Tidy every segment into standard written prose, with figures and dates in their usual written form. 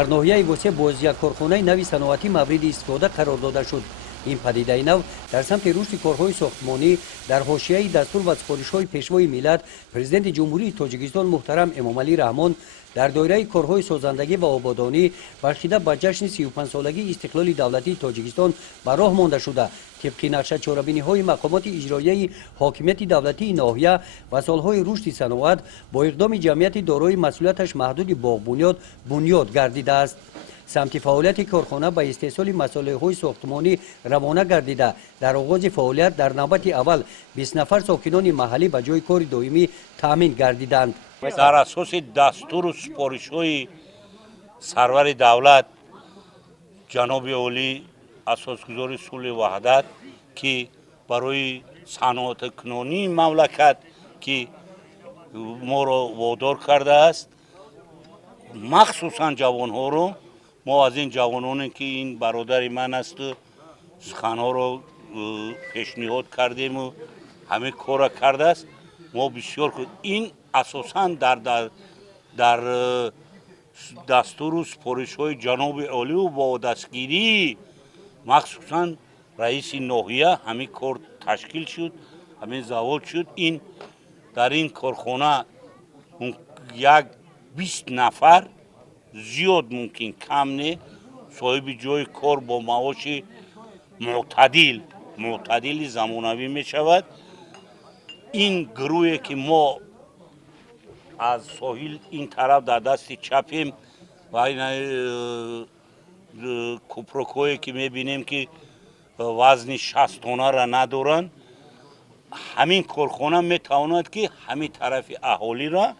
در ناحیه وسه باز یک کارخانه نوی صنعتی مورد استفاده قرار داده شد. این پدیده نو در سمت رشد کارهای ساختمانی در حاشیه دستور و سفارش‌های پیشوای ملت پرزیدنت جمهوری تاجیکستان محترم امامعلی رحمان در دایره کارهای سازندگی و آبادانی بخشیده به جشن 35 سالگی استقلال دولتی تاجیکستان به راه مانده شده. طبق نقشه چاره‌بینی‌های مقامات اجرایی حاکمیت دولتی ناحیه و سالهای رشد صنعت با اقدام جمعیت دارای مسئولیتش محدود باغ بنیاد گردیده است. سمت فعالیت کارخانه به استحصال مسائل‌های ساختمانی روانه گردیده. در آغاز فعالیت در نوبت اول 20 نفر ساکنان محلی به جای کار دائمی تامین گردیدند. در اساس دستور و سفارش‌های سرور دولت جناب عالی اساسگزار صلح وحدت که برای صنعت کنونی مملکت که ما را وادار کرده است، مخصوصا جوانها رو، ما از این جوانانی که این برادر من است سخنها رو پیشنهاد کردیم و همه کار کرده است. ما بسیار این اساسا در دستور و سفارش های جناب عالی و با دستگیری مخصوصا رئیس ناحیه همین کار تشکیل شد، همین زوال شد. این در این کارخانه یک 20 نفر زیاد ممکن کم نه صاحب جای کار با معاش معتدل زمانوی می شود. این گروهی که ما از ساحل این طرف در دست چپیم و این کوپروکوی که می بینیم که وزن 60 تنه را ندارن، همین کارخانه می تواند که همین طرف اهالی را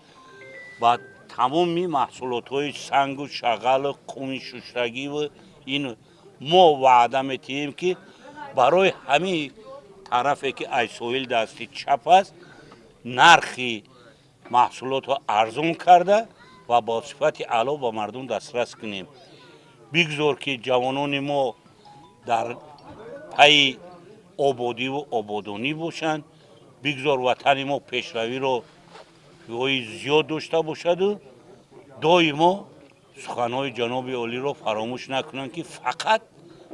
با تمامی محصولات های سنگ و شغل و قوم ششتگی و این ما وعده میتیم که برای همین طرفی که ای ساحل دست چپ است نرخی محصولات را ارزان کرده و با صفت اعلی با مردم دسترس کنیم. بگذار که جوانان ما در پی آبادی و آبادانی باشند، بگذار وطن ما پیشروی رو زیاد داشته باشد و دائما سخنهای جناب عالی را فراموش نکنند که فقط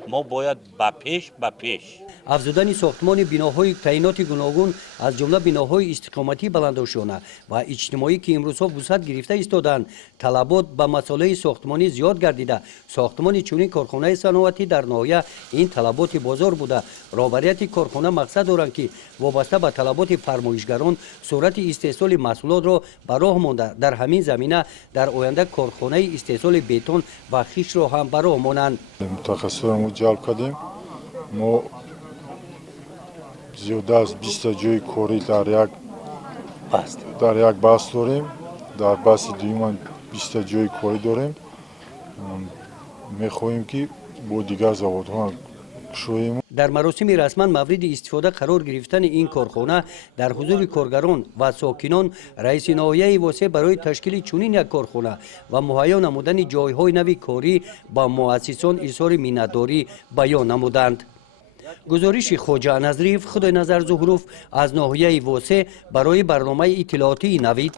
ما باید به پیش. افزودن ساختمان بناهای تعینات گوناگون از جمله بناهای استقامتی بلندآشانه و اجتماعی که امروزها وسعت گرفته ایستادند، طلبات به مسائل ساختمانی زیاد گردیده. ساختمان چنین کارخانه صنعتی در ناحیه این طلبات بازار بوده. رهبریت کارخانه مقصد دارند که وابسته به طلبات فرمایشگران صورت استحصال محصولات را به راه مانده. در همین زمینه در آینده کارخانه استحصال بتون و خیش را هم به راه مانند. متخصصان جلب کردیم. ما زیاده از 20 جای کاری در یک بست داریم. در بست دوم 20 جای کاری داریم. میخواهیم که با دیگر زوادها شویم. در مراسم رسما مورد استفاده قرار گرفتن این کارخانه در حضور کارگران و ساکنان رئیس ناحیه واسه برای تشکیل چنین یک کارخانه و مهیا نمودن جایهای نوی کاری با مؤسسان اظهار منتداری بیان نمودند. گزارش خواجه نظریف خدای نظر زهروف از ناحیه واسه برای برنامه اطلاعاتی نوید.